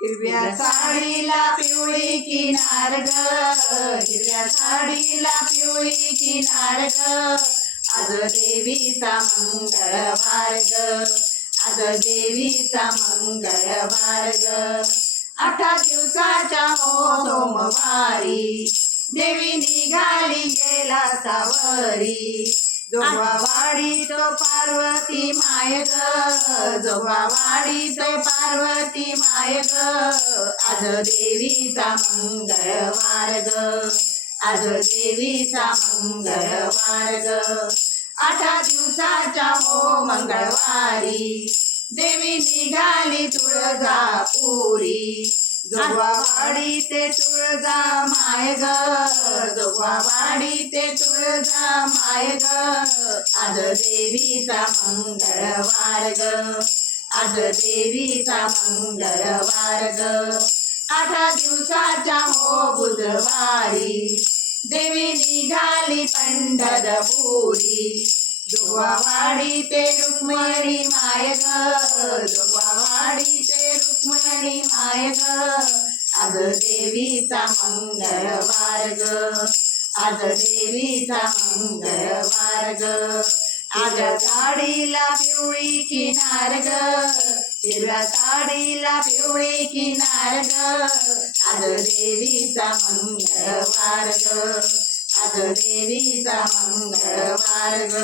हिरव्या साडीला पिवळी किनार ग, हिरव्या साडीला पिवळी किनार ग. आज देवीचा मंगळवार ग, आज देवीचा मंगळवार ग. 8 दिवसाच्या हो सोमवारी देवी निघाली गेला सावरी. जोगवावाडी तो पार्वती माय ग, जोगवावाडी तो पार्वती माय ग. आज देवीचा मंगळवार ग, आज देवीचा मंगळवार ग. 8 दिवसाच्या हो मंगळवारी देवी निघाली तुळजापुरी. जोगवावाडी ते तुळजा माय ग, जोगवावाडी ते तुळजा माय ग. आज देवीचा मंगळवार ग, आज देवीचा मंगळवार ग. 8 दिवसाच्या हो बुधवारी देवी निघाली पंढरपुरी. जोगवावाडी ते रुक्मिणी माय ग, जोगवावाडी ते रुक्मिणी माय ग. आज देवीचा मंगळवार ग, आज देवीचा मंगळवार ग. आज साडीला पिवळी किनार ग, हिरव्या साडीला पिवळी किनार ग. आज देवीचा मंगळवार ग, आज देवीचा मंगळवार ग.